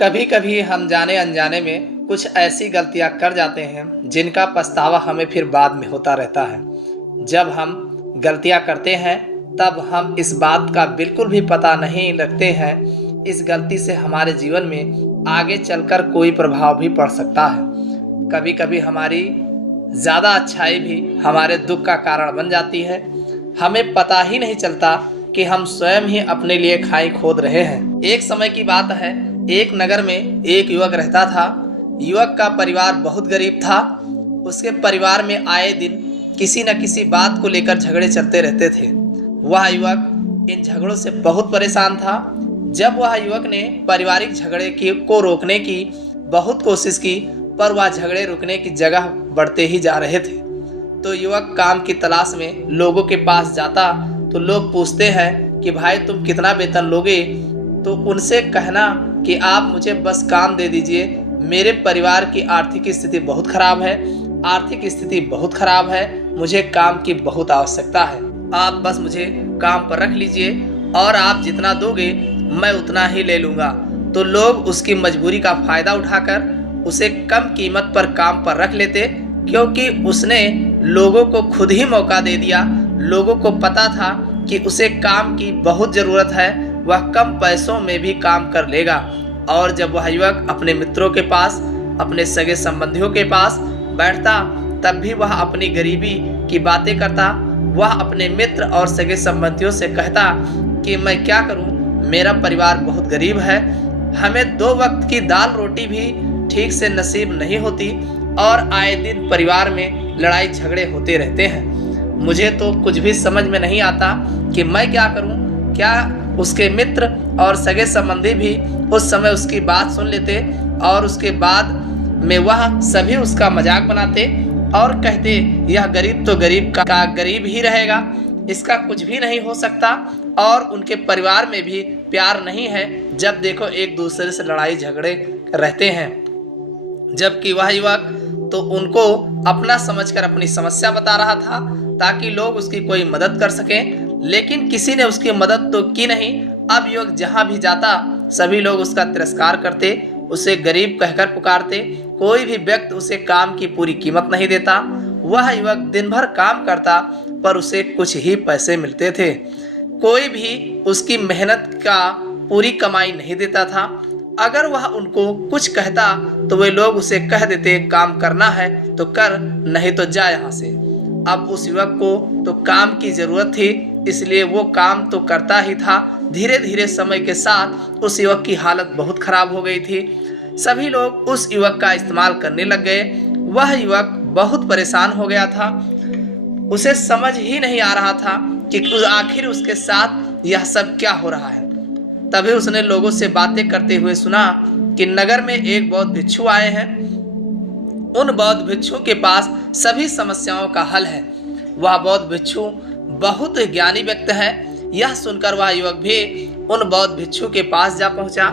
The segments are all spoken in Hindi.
कभी कभी हम जाने अनजाने में कुछ ऐसी गलतियां कर जाते हैं जिनका पछतावा हमें फिर बाद में होता रहता है। जब हम गलतियां करते हैं तब हम इस बात का बिल्कुल भी पता नहीं रखते हैं इस गलती से हमारे जीवन में आगे चलकर कोई प्रभाव भी पड़ सकता है। कभी कभी हमारी ज़्यादा अच्छाई भी हमारे दुख का कारण बन जाती है। हमें पता ही नहीं चलता कि हम स्वयं ही अपने लिए खाई खोद रहे हैं। एक समय की बात है, एक नगर में एक युवक रहता था। युवक का परिवार बहुत गरीब था। उसके परिवार में आए दिन किसी न किसी बात को लेकर झगड़े चलते रहते थे। वह युवक इन झगड़ों से बहुत परेशान था। जब वह युवक ने पारिवारिक झगड़े को रोकने की बहुत कोशिश की, पर वह झगड़े रुकने की जगह बढ़ते ही जा रहे थे। तो युवक काम की तलाश में लोगों के पास जाता तो लोग पूछते हैं कि भाई तुम कितना वेतन लोगे? तो उनसे कहना कि आप मुझे बस काम दे दीजिए, मेरे परिवार की आर्थिक स्थिति बहुत खराब है, मुझे काम की बहुत आवश्यकता है, आप बस मुझे काम पर रख लीजिए और आप जितना दोगे मैं उतना ही ले लूँगा। तो लोग उसकी मजबूरी का फ़ायदा उठाकर उसे कम कीमत पर काम पर रख लेते, क्योंकि उसने लोगों को खुद ही मौका दे दिया। लोगों को पता था कि उसे काम की बहुत ज़रूरत है, वह कम पैसों में भी काम कर लेगा। और जब वह युवक अपने मित्रों के पास, अपने सगे संबंधियों के पास बैठता, तब भी वह अपनी गरीबी की बातें करता। वह अपने मित्र और सगे संबंधियों से कहता कि मैं क्या करूं, मेरा परिवार बहुत गरीब है, हमें 2 वक्त की दाल रोटी भी ठीक से नसीब नहीं होती और आए दिन परिवार में लड़ाई झगड़े होते रहते हैं। मुझे तो कुछ भी समझ में नहीं आता कि मैं क्या करूं। क्या उसके मित्र और सगे संबंधी भी उस समय उसकी बात सुन लेते और उसके बाद में वह सभी उसका मजाक बनाते और कहते यह गरीब तो गरीब का गरीब ही रहेगा, इसका कुछ भी नहीं हो सकता, और उनके परिवार में भी प्यार नहीं है, जब देखो एक दूसरे से लड़ाई झगड़े रहते हैं। जबकि वह युवक तो उनको अपना समझकर अपनी समस्या बता रहा था ताकि लोग उसकी कोई मदद कर सकें, लेकिन किसी ने उसकी मदद तो की नहीं। अब युवक जहां भी जाता सभी लोग उसका तिरस्कार करते, उसे गरीब कहकर पुकारते, कोई भी व्यक्ति उसे काम की पूरी कीमत नहीं देता। वह युवक दिन भर काम करता पर उसे कुछ ही पैसे मिलते थे, कोई भी उसकी मेहनत का पूरी कमाई नहीं देता था। अगर वह उनको कुछ कहता तो वे लोग उसे कह देते काम करना है तो कर, नहीं तो जा यहाँ से। अब उस युवक को तो काम की जरूरत थी, इसलिए वो काम तो करता ही था। धीरे धीरे समय के साथ उस युवक की हालत बहुत खराब हो गई थी। सभी लोग उस युवक का इस्तेमाल करने लग गए। वह युवक बहुत परेशान हो गया था। उसे समझ ही नहीं आ रहा था कि आखिर उसके साथ यह सब क्या हो रहा है। तभी उसने लोगों से बातें करते हुए सुना कि नगर में एक बौद्ध भिक्षु आए हैं। उन बौद्ध भिक्षुओं के पास सभी समस्याओं का हल है। वह बौद्ध भिक्षु बहुत ज्ञानी व्यक्ति है। यह सुनकर वह युवक भी उन बौद्ध भिक्षु के पास जा पहुंचा।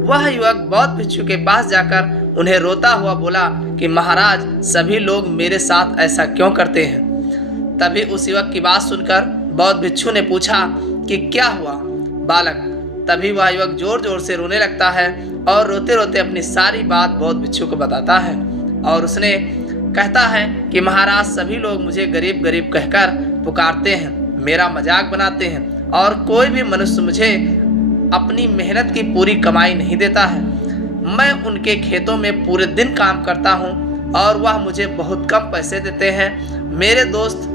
वह युवक बौद्ध भिक्षु के पास जाकर उन्हें रोता हुआ बोला कि महाराज, सभी लोग मेरे साथ ऐसा क्यों करते हैं? तभी उस युवक की बात सुनकर बौद्ध भिक्षु ने पूछा कि क्या हुआ बालक? तभी वह युवक जोर जोर से रोने लगता है और रोते रोते अपनी सारी बात बौद्ध भिक्षु को बताता है। और उसने कहता है कि महाराज, सभी लोग मुझे गरीब गरीब कहकर पुकारते हैं, मेरा मजाक बनाते हैं और कोई भी मनुष्य मुझे अपनी मेहनत की पूरी कमाई नहीं देता है। मैं उनके खेतों में पूरे दिन काम करता हूँ और वह मुझे बहुत कम पैसे देते हैं। मेरे दोस्त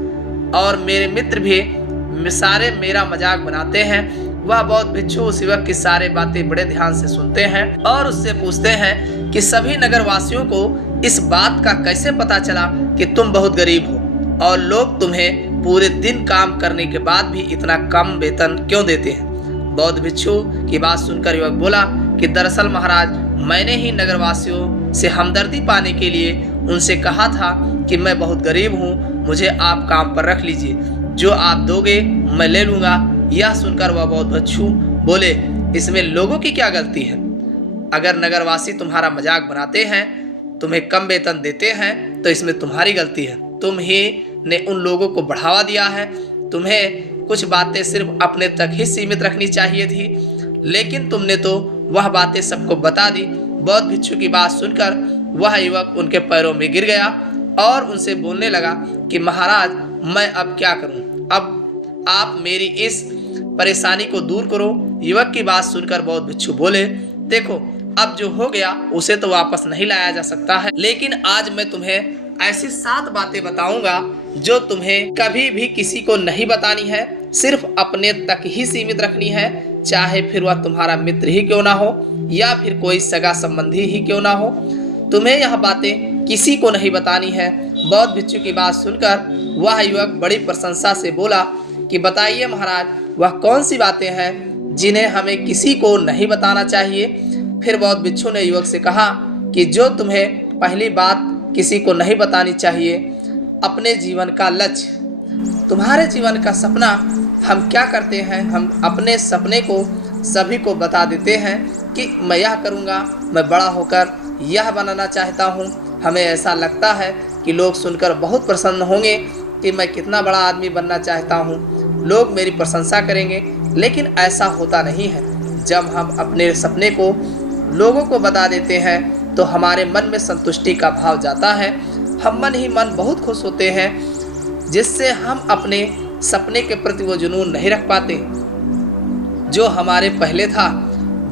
और मेरे मित्र भी सारे मेरा मजाक बनाते हैं। वह बौद्ध भिक्षु उस युवक की सारी बातें बड़े ध्यान से सुनते हैं और उससे पूछते हैं कि सभी नगरवासियों को इस बात का कैसे पता चला कि तुम बहुत गरीब हो और लोग तुम्हें पूरे दिन काम करने के बाद भी इतना कम वेतन क्यों देते हैं? बौद्ध भिक्षु की बात सुनकर युवक बोला कि दरअसल महाराज, मैंने ही नगरवासियों से हमदर्दी पाने के लिए उनसे कहा था कि मैं बहुत गरीब हूँ, मुझे आप काम पर रख लीजिए, जो आप दोगे मैं ले लूँगा। यह सुनकर वह बौद्ध भिक्षु बोले, इसमें लोगों की क्या गलती है? अगर नगरवासी तुम्हारा मजाक बनाते हैं, तुम्हें कम वेतन देते हैं, तो इसमें तुम्हारी गलती है। तुम ही ने उन लोगों को बढ़ावा दिया है। तुम्हें कुछ बातें सिर्फ अपने तक ही सीमित रखनी चाहिए थी, लेकिन तुमने तो वह बातें सबको बता दी। बौद्ध भिक्षु की बात सुनकर वह युवक उनके पैरों में गिर गया और उनसे बोलने लगा कि महाराज, मैं अब क्या करूं? अब आप मेरी इस परेशानी को दूर करो। युवक की बात सुनकर बौद्ध भिक्षु बोले, देखो, अब जो हो गया उसे तो वापस नहीं लाया जा सकता है, लेकिन आज मैं तुम्हें ऐसी 7 बातें बताऊंगा जो तुम्हें कभी भी किसी को नहीं बतानी है, सिर्फ अपने तक ही सीमित रखनी है, चाहे फिर वह तुम्हारा मित्र ही क्यों ना हो या फिर कोई सगा संबंधी ही क्यों ना हो। तुम्हें यह बातें किसी को नहीं बतानी है। बौद्ध भिक्षु की बात सुनकर वह युवक बड़ी प्रशंसा से बोला कि बताइए महाराज, वह कौन सी बातें हैं जिन्हें हमें किसी को नहीं बताना चाहिए। फिर बौद्ध भिक्षु ने युवक से कहा कि जो तुम्हें पहली बात किसी को नहीं बतानी चाहिए, अपने जीवन का लक्ष्य। तुम्हारे जीवन का सपना हम क्या करते हैं, हम अपने सपने को सभी को बता देते हैं कि मैं यह करूँगा, मैं बड़ा होकर यह बनाना चाहता हूँ। हमें ऐसा लगता है कि लोग सुनकर बहुत प्रसन्न होंगे कि मैं कितना बड़ा आदमी बनना चाहता हूँ, लोग मेरी प्रशंसा करेंगे, लेकिन ऐसा होता नहीं है। जब हम अपने सपने को लोगों को बता देते हैं तो हमारे मन में संतुष्टि का भाव जाता है। हम मन ही मन बहुत खुश होते हैं, जिससे हम अपने सपने के प्रति वो जुनून नहीं रख पाते जो हमारे पहले था।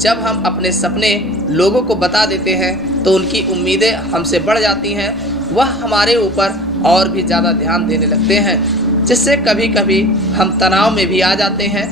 जब हम अपने सपने लोगों को बता देते हैं तो उनकी उम्मीदें हमसे बढ़ जाती हैं, वह हमारे ऊपर और भी ज़्यादा ध्यान देने लगते हैं, जिससे कभी कभी हम तनाव में भी आ जाते हैं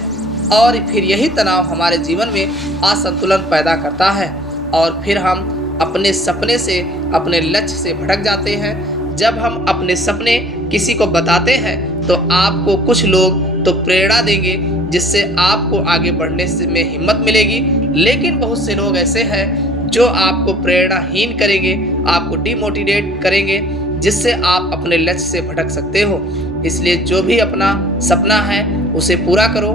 और फिर यही तनाव हमारे जीवन में असंतुलन पैदा करता है और फिर हम अपने सपने से, अपने लक्ष्य से भटक जाते हैं। जब हम अपने सपने किसी को बताते हैं तो आपको कुछ लोग तो प्रेरणा देंगे, जिससे आपको आगे बढ़ने से में हिम्मत मिलेगी, लेकिन बहुत से लोग ऐसे हैं जो आपको प्रेरणाहीन करेंगे, आपको डिमोटिवेट करेंगे, जिससे आप अपने लक्ष्य से भटक सकते हो। इसलिए जो भी अपना सपना है उसे पूरा करो,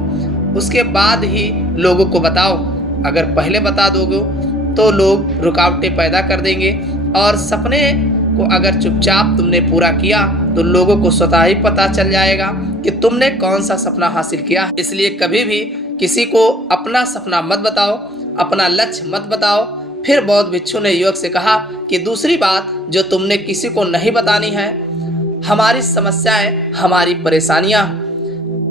उसके बाद ही लोगों को बताओ। अगर पहले बता दोगे तो लोग रुकावटें पैदा कर देंगे और सपने को अगर चुपचाप तुमने पूरा किया तो लोगों को स्वतः ही पता चल जाएगा कि तुमने कौन सा सपना हासिल किया। इसलिए कभी भी किसी को अपना सपना मत बताओ, अपना लक्ष्य मत बताओ। फिर बौद्ध भिक्षु ने युवक से कहा कि दूसरी बात जो तुमने किसी को नहीं बतानी है, हमारी समस्याएं, हमारी परेशानियां।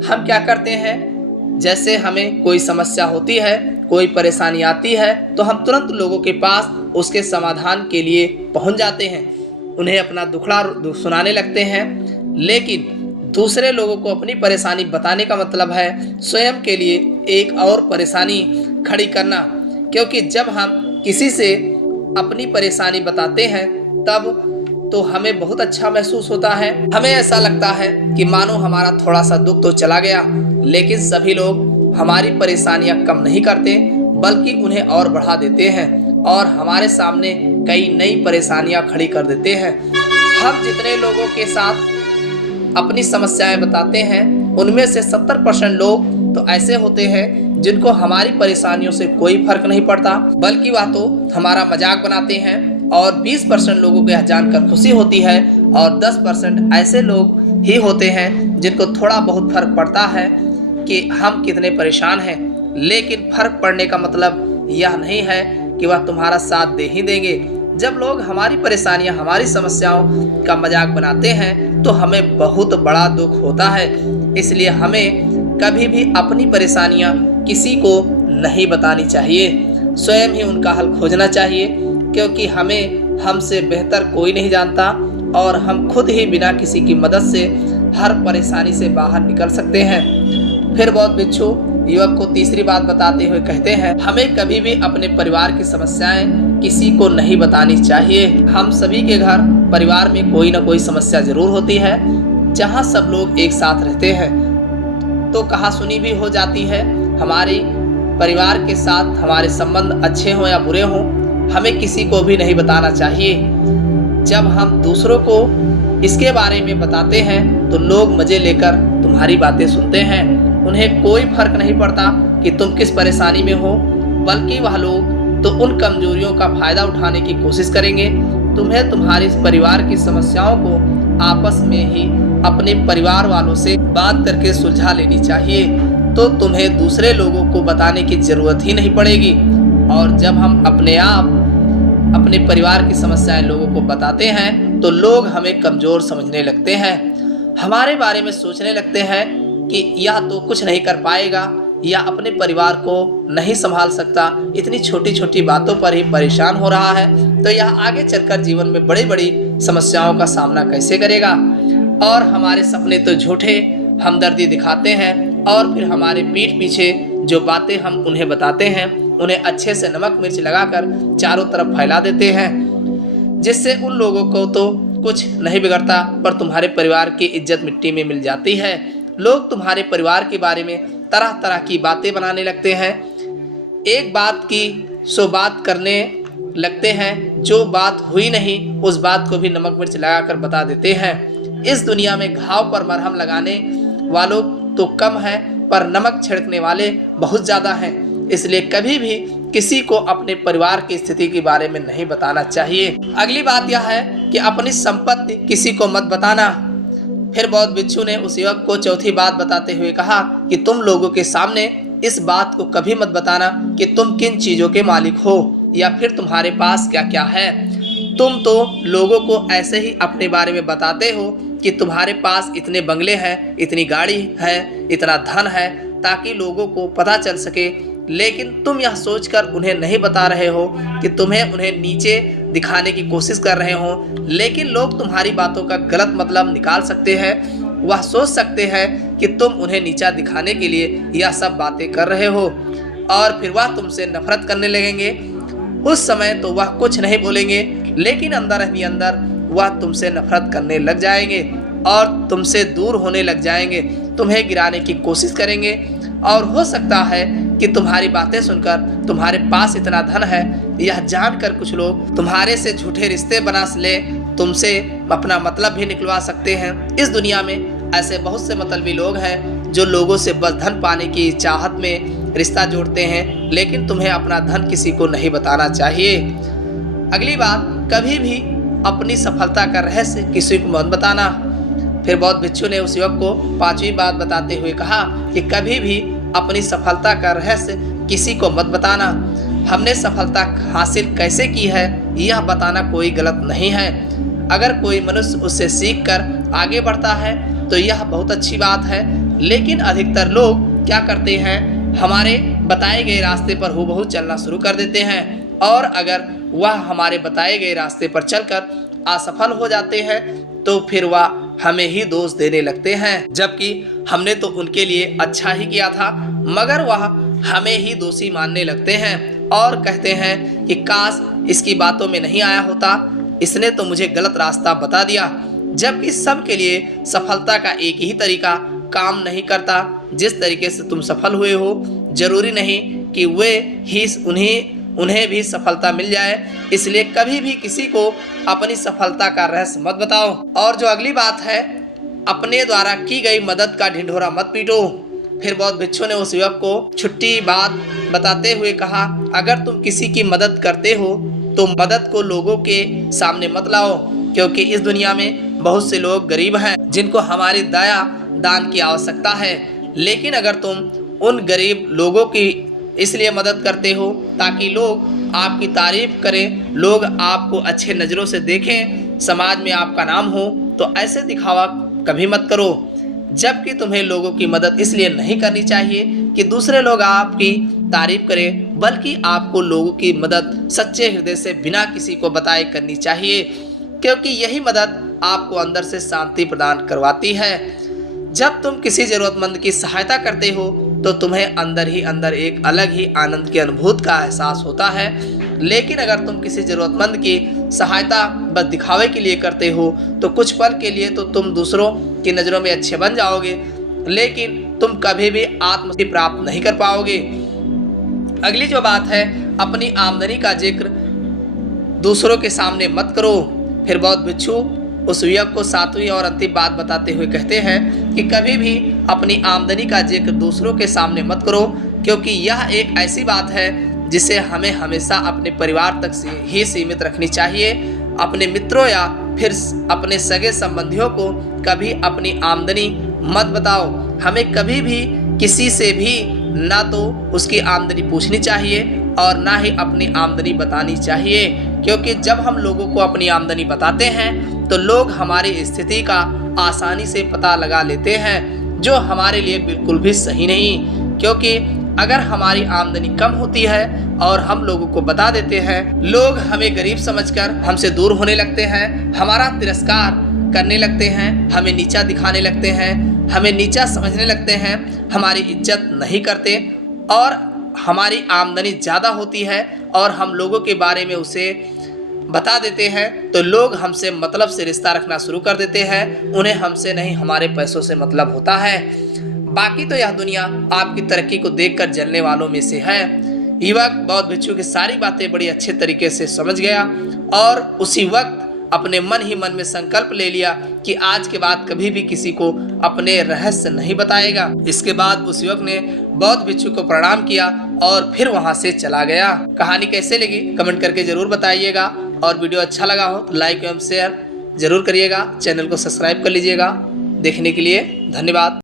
हम क्या करते हैं, जैसे हमें कोई समस्या होती है, कोई परेशानी आती है, तो हम तुरंत लोगों के पास उसके समाधान के लिए पहुंच जाते हैं, उन्हें अपना दुखड़ा सुनाने लगते हैं। लेकिन दूसरे लोगों को अपनी परेशानी बताने का मतलब है स्वयं के लिए एक और परेशानी खड़ी करना, क्योंकि जब हम किसी से अपनी परेशानी बताते हैं तब तो हमें बहुत अच्छा महसूस होता है। हमें ऐसा लगता है कि मानो हमारा थोड़ा सा दुख तो चला गया, लेकिन सभी लोग हमारी परेशानियां कम नहीं करते बल्कि उन्हें और बढ़ा देते हैं और हमारे सामने कई नई परेशानियां खड़ी कर देते हैं। हम जितने लोगों के साथ अपनी समस्याएं बताते हैं उनमें से 70% लोग तो ऐसे होते हैं जिनको हमारी परेशानियों से कोई फर्क नहीं पड़ता, बल्कि वह तो हमारा मजाक बनाते हैं। और 20% लोगों को यह जानकर खुशी होती है और 10% ऐसे लोग ही होते हैं जिनको थोड़ा बहुत फर्क पड़ता है कि हम कितने परेशान हैं। लेकिन फर्क पड़ने का मतलब यह नहीं है कि वह तुम्हारा साथ दे ही देंगे। जब लोग हमारी परेशानियां, हमारी समस्याओं का मजाक बनाते हैं तो हमें बहुत बड़ा दुख होता है। इसलिए हमें कभी भी अपनी परेशानियां किसी को नहीं बतानी चाहिए, स्वयं ही उनका हल खोजना चाहिए, क्योंकि हमें हमसे बेहतर कोई नहीं जानता और हम खुद ही बिना किसी की मदद से हर परेशानी से बाहर निकल सकते हैं। फिर बौद्ध भिक्षु युवक को तीसरी बात बताते हुए कहते हैं, हमें कभी भी अपने परिवार की समस्याएं किसी को नहीं बतानी चाहिए। हम सभी के घर परिवार में कोई ना कोई समस्या जरूर होती है। जहाँ सब लोग एक साथ रहते हैं तो कहासुनी भी हो जाती है। हमारे परिवार के साथ हमारे संबंध अच्छे हों या बुरे हों, हमें किसी को भी नहीं बताना चाहिए। जब हम दूसरों को इसके बारे में बताते हैं तो लोग मजे लेकर तुम्हारी बातें सुनते हैं, उन्हें कोई फर्क नहीं पड़ता कि तुम किस परेशानी में हो, बल्कि वह लोग तो उन कमजोरियों का फायदा उठाने की कोशिश करेंगे। तुम्हें तुम्हारी परिवार की समस्याओं को आपस में ही अपने परिवार वालों से बात करके सुलझा लेनी चाहिए, तो तुम्हें दूसरे लोगों को बताने की जरूरत ही नहीं पड़ेगी। और जब हम अपने परिवार की समस्याएं लोगों को बताते हैं तो लोग हमें कमज़ोर समझने लगते हैं, हमारे बारे में सोचने लगते हैं कि यह तो कुछ नहीं कर पाएगा या अपने परिवार को नहीं संभाल सकता, इतनी छोटी छोटी बातों पर ही परेशान हो रहा है, तो यह आगे चलकर जीवन में बड़ी बड़ी समस्याओं का सामना कैसे करेगा। और हमारे सपने तो झूठे, हमदर्दी दिखाते हैं और फिर हमारे पीठ पीछे जो बातें हम उन्हें बताते हैं उन्हें अच्छे से नमक मिर्च लगाकर चारों तरफ फैला देते हैं, जिससे उन लोगों को तो कुछ नहीं बिगड़ता पर तुम्हारे परिवार की इज्जत मिट्टी में मिल जाती है। लोग तुम्हारे परिवार के बारे में तरह तरह की बातें बनाने लगते हैं, एक बात की 100 बात करने लगते हैं, जो बात हुई नहीं उस बात को भी नमक मिर्च लगाकर बता देते हैं। इस दुनिया में घाव पर मरहम लगाने वालों तो कम हैं पर नमक छिड़कने वाले बहुत ज़्यादा हैं, इसलिए कभी भी किसी को अपने परिवार की स्थिति के बारे में नहीं बताना चाहिए। अगली बात यह है कि अपनी संपत्ति किसी को मत बताना। फिर बौद्ध भिक्षु ने उस युवक को चौथी बात बताते हुए कहा कि तुम लोगों के सामने इस बात को कभी मत बताना कि तुम किन चीज़ों के मालिक हो या फिर तुम्हारे पास क्या क्या है। तुम तो लोगों को ऐसे ही अपने बारे में बताते हो कि तुम्हारे पास इतने बंगले हैं, इतनी गाड़ी है, इतना धन है, ताकि लोगों को पता चल सके, लेकिन तुम यह सोचकर उन्हें नहीं बता रहे हो कि तुम्हें उन्हें नीचे दिखाने की कोशिश कर रहे हो। लेकिन लोग तुम्हारी बातों का गलत मतलब निकाल सकते हैं, वह सोच सकते हैं कि तुम उन्हें नीचा दिखाने के लिए यह सब बातें कर रहे हो और फिर वह तुमसे नफरत करने लगेंगे। उस समय तो वह कुछ नहीं बोलेंगे, लेकिन अंदर ही अंदर वह तुमसे नफरत करने लग जाएंगे और तुमसे दूर होने लग जाएंगे, तुम्हें गिराने की कोशिश करेंगे। और हो सकता है कि तुम्हारी बातें सुनकर तुम्हारे पास इतना धन है यह जानकर कुछ लोग तुम्हारे से झूठे रिश्ते बना ले, तुमसे अपना मतलब भी निकलवा सकते हैं। इस दुनिया में ऐसे बहुत से मतलबी लोग हैं जो लोगों से बस धन पाने की चाहत में रिश्ता जोड़ते हैं, लेकिन तुम्हें अपना धन किसी को नहीं बताना चाहिए। अगली बात, कभी भी अपनी सफलता का रहस्य किसी को मत बताना। फिर बौद्ध भिक्षु ने उस युवक को पांचवी बात बताते हुए कहा कि कभी भी अपनी सफलता का रहस्य किसी को मत बताना। हमने सफलता हासिल कैसे की है यह बताना कोई गलत नहीं है। अगर कोई मनुष्य उससे सीखकर आगे बढ़ता है तो यह बहुत अच्छी बात है, लेकिन अधिकतर लोग क्या करते हैं, हमारे बताए गए रास्ते पर हूबहू चलना शुरू कर देते हैं और अगर वह हमारे बताए गए रास्ते पर चलकर असफल हो जाते हैं तो फिर वह हमें ही दोष देने लगते हैं, जबकि हमने तो उनके लिए अच्छा ही किया था, मगर वह हमें ही दोषी मानने लगते हैं और कहते हैं कि काश इसकी बातों में नहीं आया होता, इसने तो मुझे गलत रास्ता बता दिया। जबकि सबके लिए सफलता का एक ही तरीका काम नहीं करता। जिस तरीके से तुम सफल हुए हो जरूरी नहीं कि वे ही उन्हें भी सफलता मिल जाए, इसलिए कभी भी किसी को अपनी सफलता का रहस्य मत बताओ। और जो अगली बात है, अपने द्वारा की गई मदद का ढिंढोरा मत पीटो। फिर बौद्ध भिक्षु ने उस युवक को छुट्टी बात बताते हुए कहा, अगर तुम किसी की मदद करते हो तो मदद को लोगों के सामने मत लाओ, क्योंकि इस दुनिया में बहुत से लोग गरीब हैं जिनको हमारी दया दान की आवश्यकता है। लेकिन अगर तुम उन गरीब लोगों की इसलिए मदद करते हो ताकि लोग आपकी तारीफ करें, लोग आपको अच्छे नज़रों से देखें, समाज में आपका नाम हो, तो ऐसे दिखावा कभी मत करो। जबकि तुम्हें लोगों की मदद इसलिए नहीं करनी चाहिए कि दूसरे लोग आपकी तारीफ करें, बल्कि आपको लोगों की मदद सच्चे हृदय से बिना किसी को बताए करनी चाहिए, क्योंकि यही मदद आपको अंदर से शांति प्रदान करवाती है। जब तुम किसी ज़रूरतमंद की सहायता करते हो तो तुम्हें अंदर ही अंदर एक अलग ही आनंद की अनुभूति का एहसास होता है। लेकिन अगर तुम किसी ज़रूरतमंद की सहायता बस दिखावे के लिए करते हो तो कुछ पल के लिए तो तुम दूसरों की नज़रों में अच्छे बन जाओगे, लेकिन तुम कभी भी आत्मसिद्धि प्राप्त नहीं कर पाओगे। अगली जो बात है, अपनी आमदनी का जिक्र दूसरों के सामने मत करो। फिर बौद्ध भिक्षु उस युवक को सातवीं और अंतिम बात बताते हुए कहते हैं कि कभी भी अपनी आमदनी का जिक्र दूसरों के सामने मत करो, क्योंकि यह एक ऐसी बात है जिसे हमें हमेशा अपने परिवार तक से ही सीमित रखनी चाहिए। अपने मित्रों या फिर अपने सगे संबंधियों को कभी अपनी आमदनी मत बताओ। हमें कभी भी किसी से भी ना तो उसकी आमदनी पूछनी चाहिए और ना ही अपनी आमदनी बतानी चाहिए, क्योंकि जब हम लोगों को अपनी आमदनी बताते हैं तो लोग हमारी स्थिति का आसानी से पता लगा लेते हैं, जो हमारे लिए बिल्कुल भी सही नहीं। क्योंकि अगर हमारी आमदनी कम होती है और हम लोगों को बता देते हैं, लोग हमें गरीब समझकर हमसे दूर होने लगते हैं, हमारा तिरस्कार करने लगते हैं, हमें नीचा दिखाने लगते हैं, हमें नीचा समझने लगते हैं, हमारी इज्जत नहीं करते। और हमारी आमदनी ज़्यादा होती है और हम लोगों के बारे में उसे बता देते हैं तो लोग हमसे मतलब से रिश्ता रखना शुरू कर देते हैं। उन्हें हमसे नहीं, हमारे पैसों से मतलब होता है। बाकी तो यह दुनिया आपकी तरक्की को देखकर जलने वालों में से है। युवक बौद्ध भिक्षु की सारी बातें बड़ी अच्छे तरीके से समझ गया और उसी वक्त अपने मन ही मन में संकल्प ले लिया कि आज के बाद कभी भी किसी को अपने रहस्य नहीं बताएगा। इसके बाद उस युवक ने बौद्ध भिक्षु को प्रणाम किया और फिर वहां से चला गया। कहानी कैसे लगी कमेंट करके जरूर बताइएगा, और वीडियो अच्छा लगा हो तो लाइक एवं शेयर जरूर करिएगा। चैनल को सब्सक्राइब कर लीजिएगा। देखने के लिए धन्यवाद।